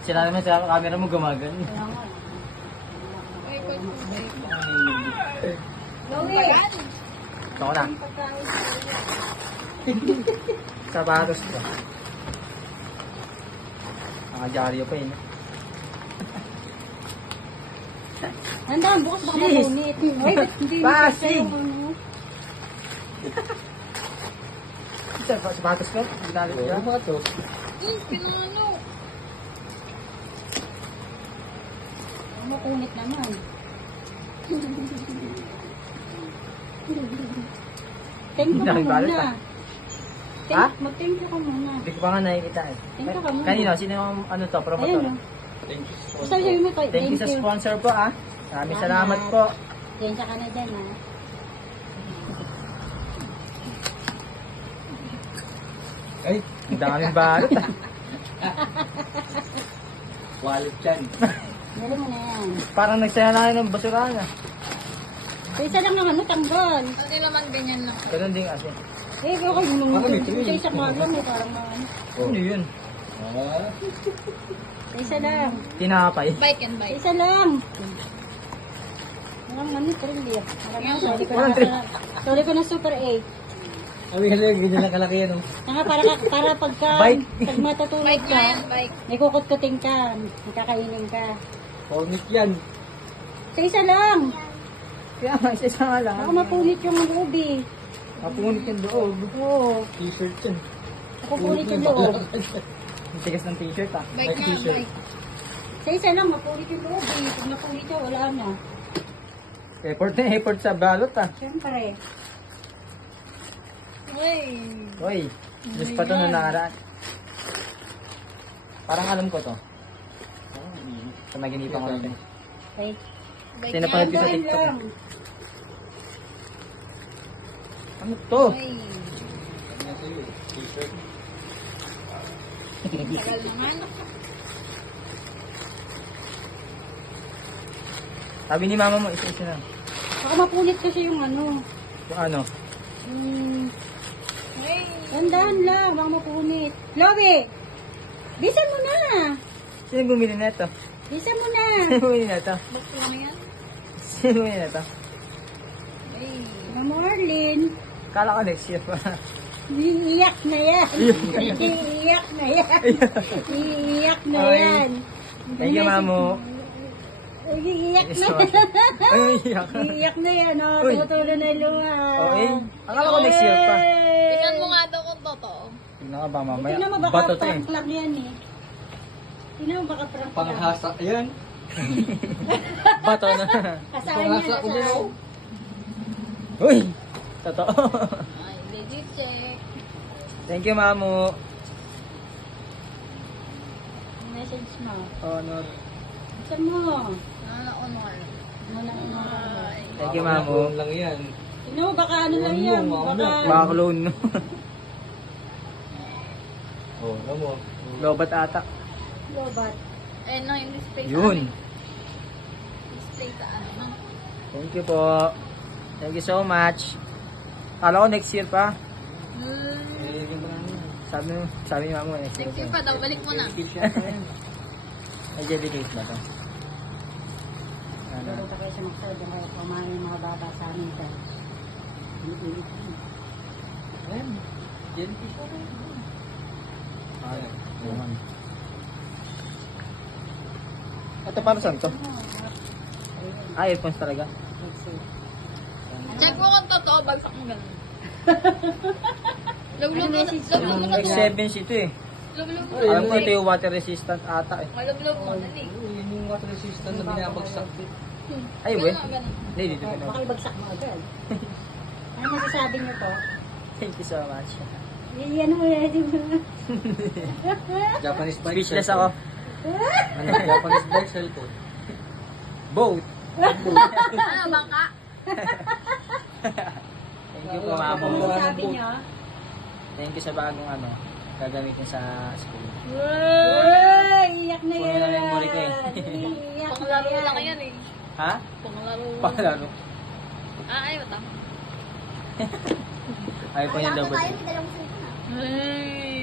Sila naman sa camera mo gumagan. Kaya nga. Ito ko na. Sapatos ko. Nakadyaryo pa yun. Handaan, bukas baka mapunit. Uy, ba't hindi mo kasi Pasig! yung ano? Sapatos ko? Ginali ko yan. Mga to. Pinano. Mapunit naman. Thank you ka Nakibalot muna. ah. Ha? Mag-thank you ka muna. Hindi ko pa nga nakikita eh. Thank you ka muna. Kanino? Sino yung ano to? Promotor? Ayan o. Thank you so Basta sabi mo to, Thank you sa sponsor po ah. Maraming salamat po. Yan ka na dyan ha. Ay, Ang daming balot ah. wallet yan. Dali mo na yan. Parang nagsaya na ng basurahan ah. So, isa lang ang ano, tanggal. Hindi naman ganyan lang. Ganun din kasi. Eh, okay mo Ano naman. ito yun? Sa isang malam eh, parang mga ano. Ano yun? Ah, Isa lang. Tinapay. Bike and bike. Isa lang. Walang ano, trillion. Walang Sorry ko na Super 8. kami halang, ganyan lang kalaki yan. Saka para pagka Bike. pag matutulog Bike ka, na yan, bike. may kukut-kuting ka, may kakainin ka. Comic yan. Sa isa lang. Kaya nga, isa nga lang. Ako mapunit yung loob eh. Mapunit yung loob. Oo. T-shirt yan. Ako punit yung loob. Ang tigas ng t-shirt ah. Bike na, t-shirt. bike. Sa isa lang, mapunit yung loob eh. Pag napunit siya, wala na. Effort na effort sa balot ah. Siyempre. Uy. Uy, just pa to na nakaraan. Parang alam ko to. Sa naginipan ko natin. Okay. Bike Sinapanood na. ko sa Ganun TikTok. lang. Ano to? Uy. T-shirt. Tagal naman. Sabi ni mama mo, isa-isa na. Baka mapunit kasi yung ano. Yung ano? Uy. Dandahan lang, baka mapunit. Chloe! Bisan mo na! Sino bumili na ito? Bisan mo na! Sino bumili na ito? Basta lang yan. Sino bumili na ito? Uy. Mama Arlene, Kala ko next year pa. iiyak na yan. Iiyak na yan. Iiyak na Okay. yan. Thank you, mamo. Iiyak na Sorry. yan. Ay, iyak. Iiyak na yan. Oh, Uy. tumutulo na yung luha. Okay. Akala ko next year pa. Tingnan mo nga daw kung totoo. Tingnan ka ba mamaya? Tingnan mo baka Bato to eh. prank lang yan eh. Tingnan mo baka prank lang. Panghasa yan. Bato na. Kasaan Panghasa yan, ko din ako. Uy! Totoo. Ay, legit check. Thank you, mamo. Message mo. Honor. Saan mo? Honor. Ay. Thank you, mamo. Mga lang yan. Tingnan mo baka ano lang yan. Baka Mga clone. Oh, ano mo? Lobat ata. lobat. Eh, no, yung display sa Yun. display sa ano. Thank you po. Thank you so much. Kala ko next year pa. Eh, yung mga ano. Sabi ni mamo next Next year. year pa daw, balik mo na. Ay, dedicate ba to? Ano? Pupunta kayo sa Macdo, doon kayo kumain yung mga bata sa amin dyan. Ayan. Yan. Ayan. Ito para saan to? Ah, earphones talaga. Check mo kung totoo, bagsak mo ganun. Lublog mo, lublog mo na to. X7 ito eh. Lublog mo. Alam ko ito yung water resistant ata eh. Malublog mo, dali. Yun yung water resistant na binabagsak. Ay, we. Ganun, ganun. Hindi, dito Baka na. ibagsak mo agad. Ano masasabi niyo po? Thank you so much. Yan mo yan. Japanese bike. Speechless ako. Ano? Japanese bike cellphone. Boat. Ano, bangka? Thank you po, Ano mamo. masasabi niyo? Thank you sa bagong ano, gagamitin sa school. Uy, iyak na Puno yan. na memory ko eh. Iyak na Panglaro yan. lang yan eh. Ha? Panglaro. Pakalaro. Ah, ayaw, tama. Ayaw pa yung double. Ay.